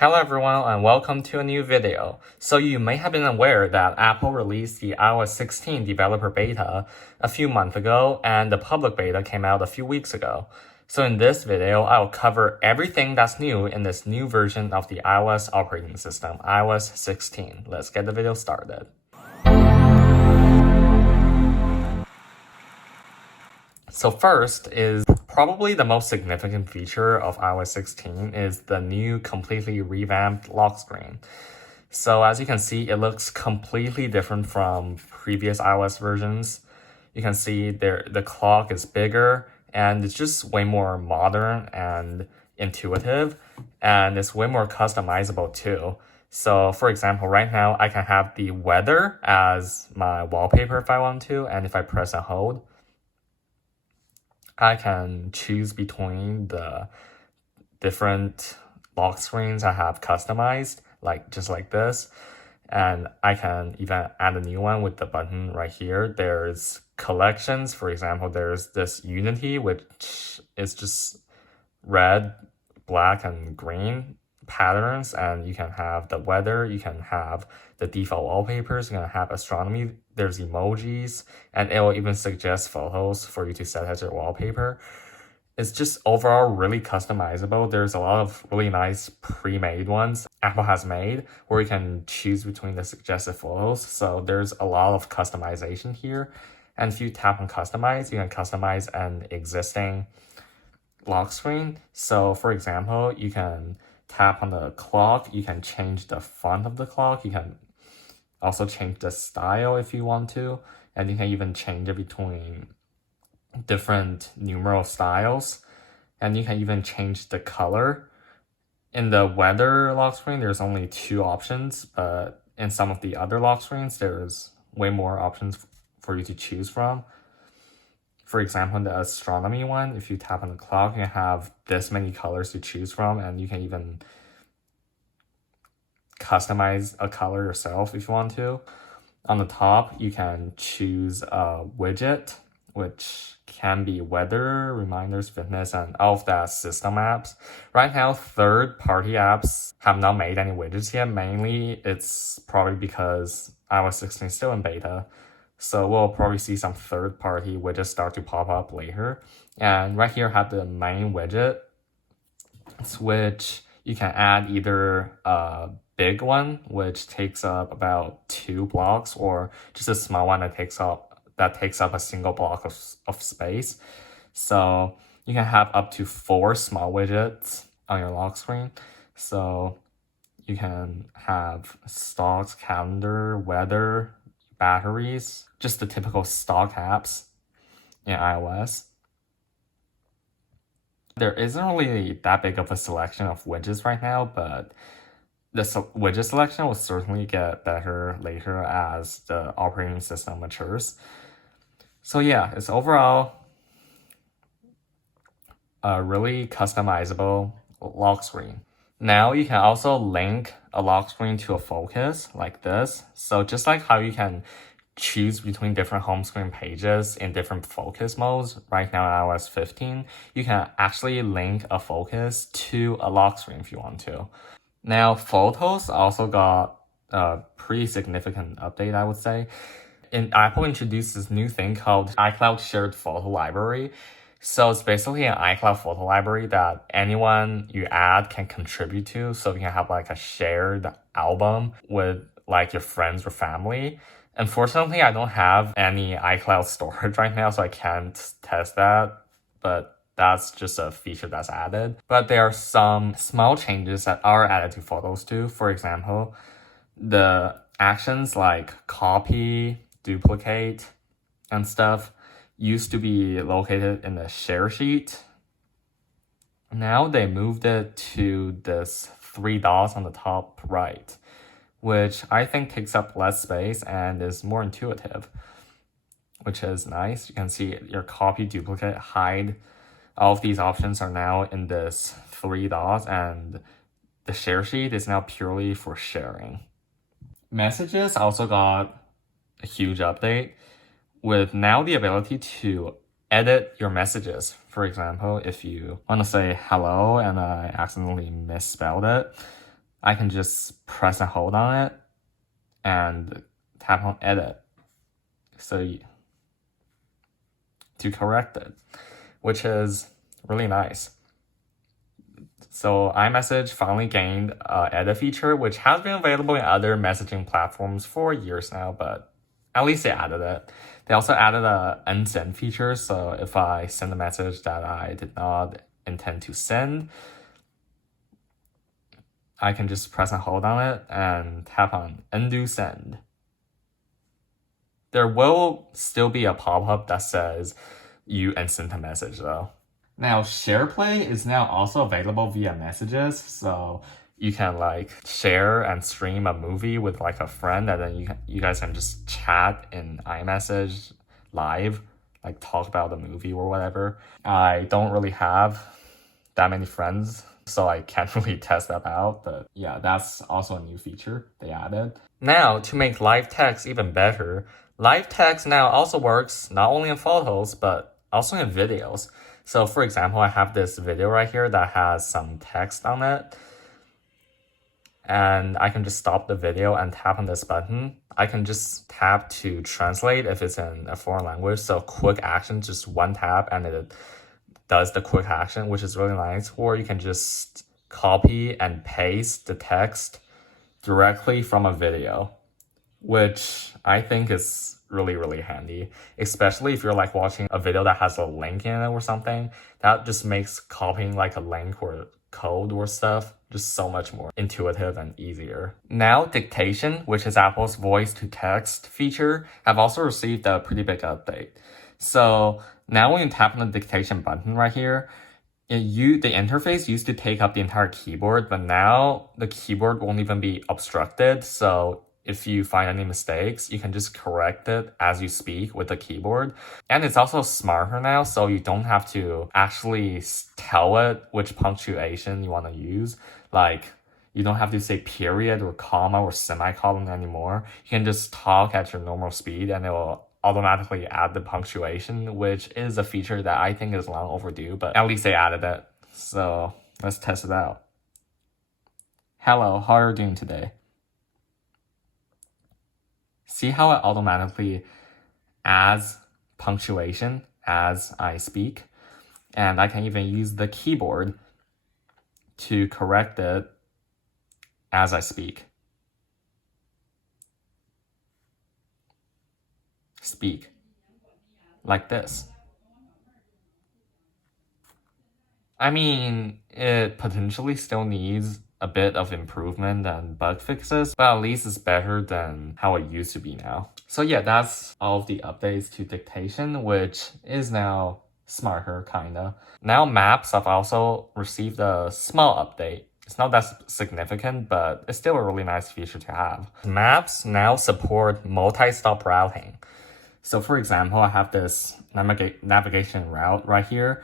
Hello everyone and welcome to a new video. So you may have been aware that Apple released the iOS 16 developer beta a few months ago and the public beta came out a few weeks ago. So in this video, I'll cover everything that's new in this new version of the iOS operating system, iOS 16. Let's get the video started. So first is probably the most significant feature of iOS 16 is the new completely revamped lock screen. So as you can see, it looks completely different from previous iOS versions. You can see there the clock is bigger and it's just way more modern and intuitive, and it's way more customizable too. So for example, right now I can have the weather as my wallpaper if I want to, and if I press and hold, I can choose between the different lock screens I have customized, just like this. And I can even add a new one with the button right here. There's collections, for example, there's this Unity, which is just red, black, and green patterns, and you can have the weather, you can have the default wallpapers, you can have astronomy, there's emojis, and it will even suggest photos for you to set as your wallpaper. It's just overall really customizable. There's a lot of really nice pre-made ones Apple has made where you can choose between the suggested photos. So there's a lot of customization here. And if you tap on customize, you can customize an existing lock screen. So for example, you can tap on the clock, you can change the font of the clock, you can also change the style if you want to, and you can even change it between different numeral styles, and you can even change the color. In the weather lock screen, there's only 2 options, but in some of the other lock screens, there's way more options for you to choose from. For example, the astronomy one, if you tap on the clock, you can have this many colors to choose from, and you can even customize a color yourself if you want to. On the top, you can choose a widget, which can be weather, reminders, fitness, and all of that system apps. Right now, third-party apps have not made any widgets yet. Mainly, it's probably because iOS 16 is still in beta. So we'll probably see some third-party widgets start to pop up later. And right here, I have the main widget, which you can add either a big one, which takes up about 2 blocks, or just a small one that takes up a single block of space. So you can have up to 4 small widgets on your lock screen. So you can have stocks, calendar, weather, batteries, just the typical stock apps in iOS. There isn't really that big of a selection of widgets right now, but the widget selection will certainly get better later as the operating system matures. So yeah, it's overall a really customizable lock screen. Now you can also link a lock screen to a focus like this. So just like how you can choose between different home screen pages in different focus modes right now in iOS 15, you can actually link a focus to a lock screen if you want to. Now photos also got a pretty significant update, I would say. Apple introduced this new thing called iCloud Shared Photo Library. So it's basically an iCloud photo library that anyone you add can contribute to. So you can have a shared album with your friends or family. Unfortunately, I don't have any iCloud storage right now, so I can't test that. But that's just a feature that's added. But there are some small changes that are added to photos too. For example, the actions like copy, duplicate, and stuff used to be located in the share sheet. Now they moved it to this 3 dots on the top right, which I think takes up less space and is more intuitive, which is nice. You can see your copy, duplicate, hide. All of these options are now in this 3 dots, and the share sheet is now purely for sharing. Messages also got a huge update, with now the ability to edit your messages. For example, if you want to say hello and I accidentally misspelled it, I can just press and hold on it and tap on edit to correct it, which is really nice. So iMessage finally gained an edit feature, which has been available in other messaging platforms for years now, but at least they added it. They also added a unsend feature, so if I send a message that I did not intend to send, I can just press and hold on it and tap on undo send. There will still be a pop-up that says you unsent a message though. Now, SharePlay is now also available via messages, so you can like share and stream a movie with like a friend, and then you guys can just chat in iMessage live, like talk about the movie or whatever. I don't really have that many friends, so I can't really test that out, but yeah, that's also a new feature they added. Now, to make live text even better, live text now also works not only in photos, but also in videos. So for example, I have this video right here that has some text on it. And I can just stop the video and tap on this button. I can just tap to translate if it's in a foreign language. So quick action, just one tap and it does the quick action, which is really nice. Or you can just copy and paste the text directly from a video, which I think is really, really handy, especially if you're like watching a video that has a link in it or something. That just makes copying like a link or code or stuff just so much more intuitive and easier. Now, Dictation, which is Apple's voice-to-text feature, have also received a pretty big update. So now when you tap on the Dictation button right here, the interface used to take up the entire keyboard, but now the keyboard won't even be obstructed. So if you find any mistakes, you can just correct it as you speak with the keyboard. And it's also smarter now, so you don't have to actually tell it which punctuation you want to use. Like, you don't have to say period or comma or semicolon anymore. You can just talk at your normal speed and it will automatically add the punctuation, which is a feature that I think is long overdue, but at least they added it. So let's test it out. Hello, how are you doing today? See how it automatically adds punctuation as I speak? And I can even use the keyboard to correct it as I speak. Speak. Like this. I mean, it potentially still needs a bit of improvement and bug fixes, but at least it's better than how it used to be now. So yeah, that's all of the updates to Dictation, which is now smarter, kinda. Now Maps have also received a small update. It's not that significant, but it's still a really nice feature to have. Maps now support multi-stop routing. So for example, I have this navigation route right here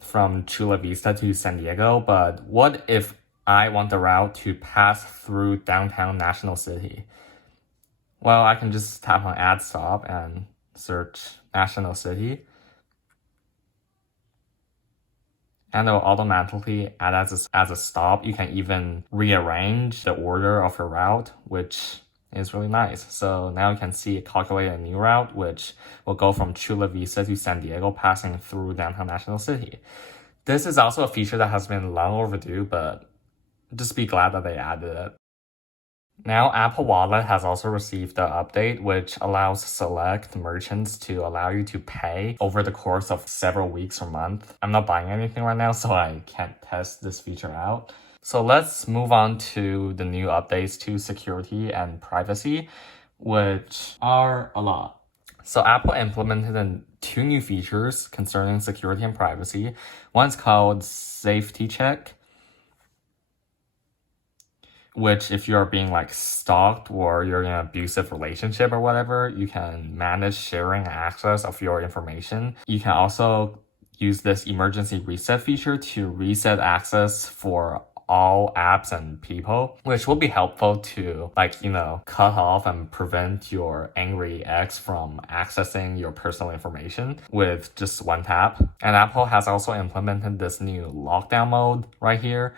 from Chula Vista to San Diego, but what if I want the route to pass through downtown National City? Well, I can just tap on add stop and search National City. And it will automatically add as a stop. You can even rearrange the order of your route, which is really nice. So now you can see it calculate a new route, which will go from Chula Vista to San Diego, passing through downtown National City. This is also a feature that has been long overdue, but just be glad that they added it. Now, Apple Wallet has also received an update which allows select merchants to allow you to pay over the course of several weeks or months. I'm not buying anything right now, so I can't test this feature out. So let's move on to the new updates to security and privacy, which are a lot. So Apple implemented two new features concerning security and privacy. One's called Safety Check, which if you're being like stalked or you're in an abusive relationship or whatever, you can manage sharing access of your information. You can also use this emergency reset feature to reset access for all apps and people, which will be helpful to cut off and prevent your angry ex from accessing your personal information with just one tap. And Apple has also implemented this new lockdown mode right here,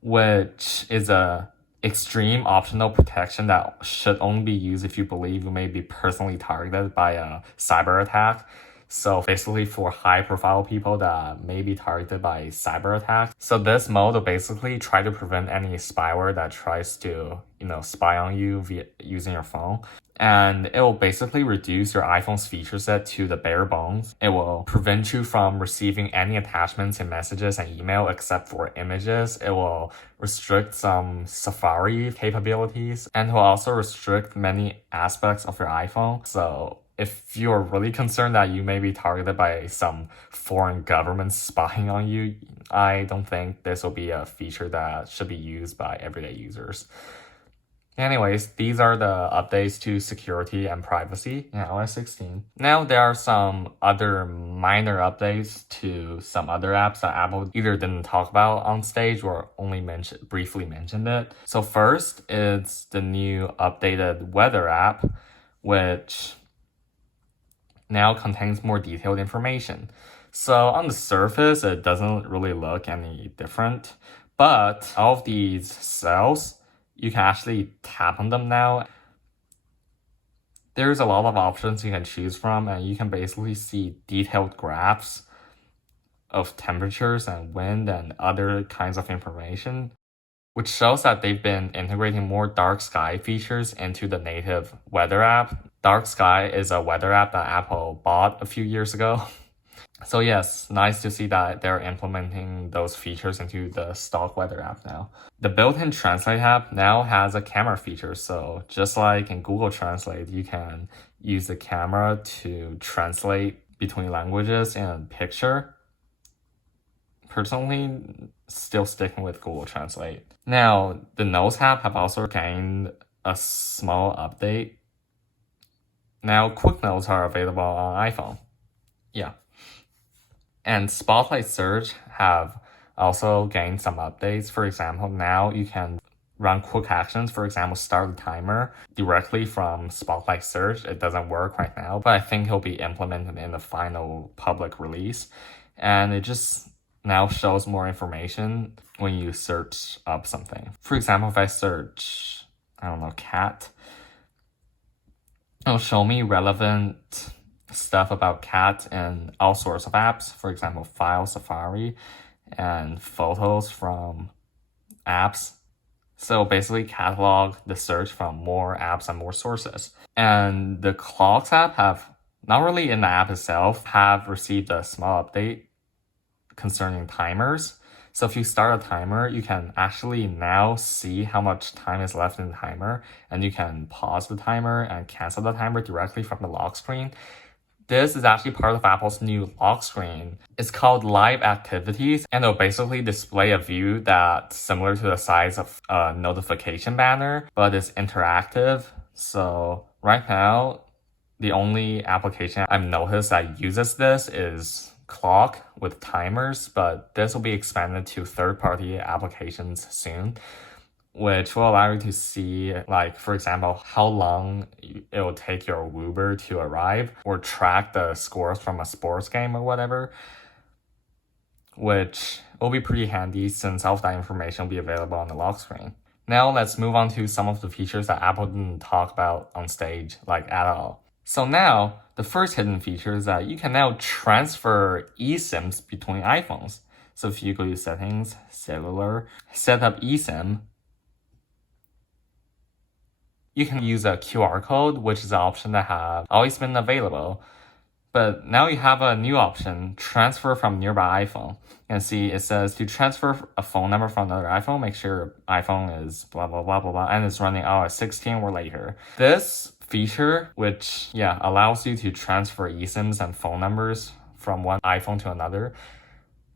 which is a extreme optional protection that should only be used if you believe you may be personally targeted by a cyber attack. So basically for high profile people that may be targeted by cyber attacks. So this mode will basically try to prevent any spyware that tries to, spy on you via using your phone. And it will basically reduce your iPhone's feature set to the bare bones. It will prevent you from receiving any attachments in messages and email except for images. It will restrict some Safari capabilities, and it will also restrict many aspects of your iPhone. So if you're really concerned that you may be targeted by some foreign government spying on you, I don't think this will be a feature that should be used by everyday users. Anyways, these are the updates to security and privacy in iOS 16. Now there are some other minor updates to some other apps that Apple either didn't talk about on stage or only briefly mentioned it. So first, it's the new updated weather app, which now contains more detailed information. So on the surface, it doesn't really look any different, but all of these cells, you can actually tap on them now. There's a lot of options you can choose from, and you can basically see detailed graphs of temperatures and wind and other kinds of information, which shows that they've been integrating more dark sky features into the native weather app. Dark Sky is a weather app that Apple bought a few years ago. So yes, nice to see that they're implementing those features into the stock weather app now. The built-in Translate app now has a camera feature, so just like in Google Translate, you can use the camera to translate between languages in a picture. Personally, still sticking with Google Translate. Now, the Notes app have also gained a small update. Now, quick notes are available on iPhone. Yeah. And Spotlight Search have also gained some updates. For example, now you can run quick actions, for example, start a timer directly from Spotlight Search. It doesn't work right now, but I think it'll be implemented in the final public release. And it just now shows more information when you search up something. For example, if I search, cat, it'll show me relevant stuff about cat and all sorts of apps, for example, File Safari and photos from apps. So basically catalog the search from more apps and more sources. And the Clocks app have, not really in the app itself, have received a small update concerning timers. So if you start a timer, you can actually now see how much time is left in the timer, and you can pause the timer and cancel the timer directly from the lock screen. This is actually part of Apple's new lock screen. It's called Live Activities, and it'll basically display a view that's similar to the size of a notification banner, but it's interactive. So right now, the only application I've noticed that uses this is Clock with timers, but this will be expanded to third-party applications soon, which will allow you to see, like, for example, how long it will take your Uber to arrive, or track the scores from a sports game or whatever, which will be pretty handy since all of that information will be available on the lock screen. Now let's move on to some of the features that Apple didn't talk about on stage, like, at all. So now, the first hidden feature is that you can now transfer eSIMs between iPhones. So if you go to Settings, Cellular, set up eSIM, you can use a QR code, which is an option that has always been available. But now you have a new option, transfer from nearby iPhone. You can see it says to transfer a phone number from another iPhone, make sure your iPhone is blah, blah, blah, blah, blah, and it's running iOS 16 or later. This feature, which, allows you to transfer eSIMs and phone numbers from one iPhone to another,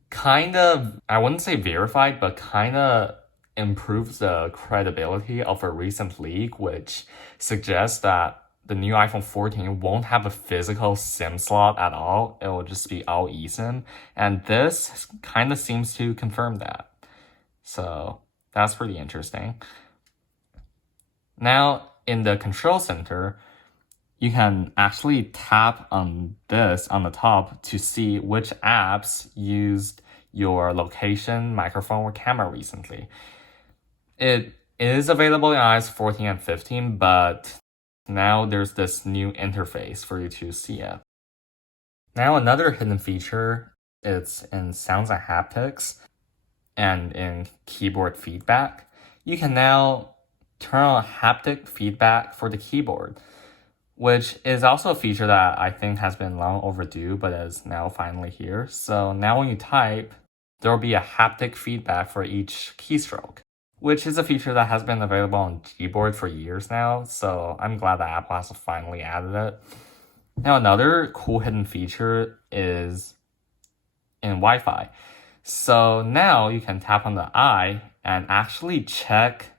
kind of, I wouldn't say verified, but kind of improves the credibility of a recent leak, which suggests that the new iPhone 14 won't have a physical SIM slot at all. It will just be all eSIM. And this kind of seems to confirm that. So that's pretty interesting. Now, in the control center, you can actually tap on this on the top to see which apps used your location, microphone, or camera recently. It is available in iOS 14 and 15, but now there's this new interface for you to see it. Now another hidden feature is in sounds and haptics and in keyboard feedback. You can now turn on haptic feedback for the keyboard, which is also a feature that I think has been long overdue, but is now finally here. So now when you type, there will be a haptic feedback for each keystroke, which is a feature that has been available on Gboard for years now. So I'm glad that Apple has finally added it. Now another cool hidden feature is in Wi-Fi. So now you can tap on the eye and actually check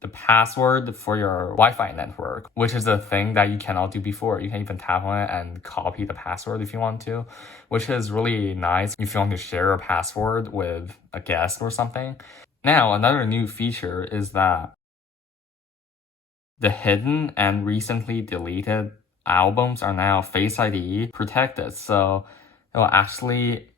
the password for your Wi-Fi network, which is a thing that you cannot do before. You can even tap on it and copy the password if you want to, which is really nice if you want to share a password with a guest or something. Now, another new feature is that the hidden and recently deleted albums are now Face ID protected. So it will actually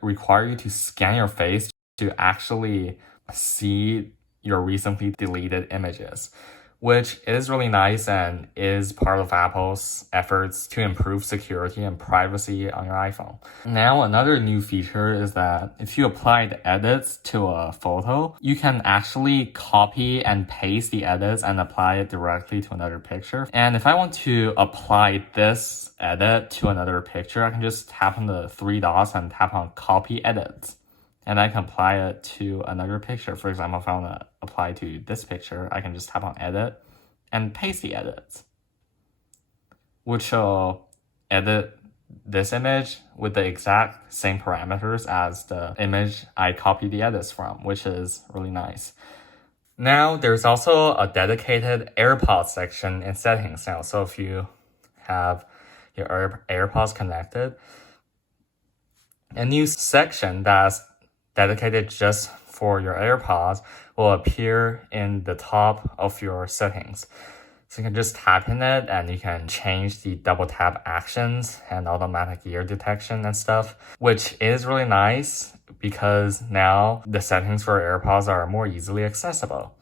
require you to scan your face to actually see your recently deleted images, which is really nice and is part of Apple's efforts to improve security and privacy on your iPhone. Now, another new feature is that if you apply the edits to a photo, you can actually copy and paste the edits and apply it directly to another picture. And if I want to apply this edit to another picture, I can just tap on the three dots and tap on copy edits. And I can apply it to another picture. For example, if I want to apply to this picture, I can just tap on edit and paste the edits, which will edit this image with the exact same parameters as the image I copied the edits from, which is really nice. Now, there's also a dedicated AirPods section in settings now. So if you have your AirPods connected, a new section that's dedicated just for your AirPods will appear in the top of your settings. So you can just tap in it and you can change the double tap actions and automatic ear detection and stuff, which is really nice because now the settings for AirPods are more easily accessible.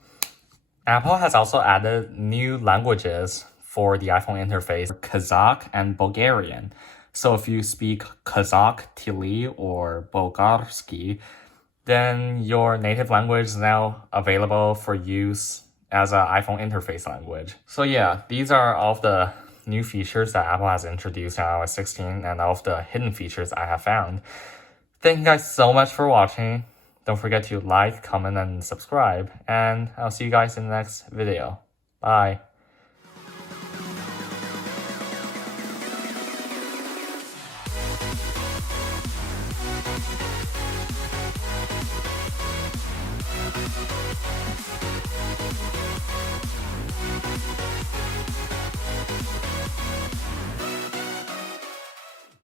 Apple has also added new languages for the iPhone interface, Kazakh and Bulgarian. So if you speak Kazakh, Tili, or Bulgarski, then your native language is now available for use as an iPhone interface language. So yeah, these are all of the new features that Apple has introduced in iOS 16 and all of the hidden features I have found. Thank you guys so much for watching. Don't forget to like, comment, and subscribe. And I'll see you guys in the next video. Bye.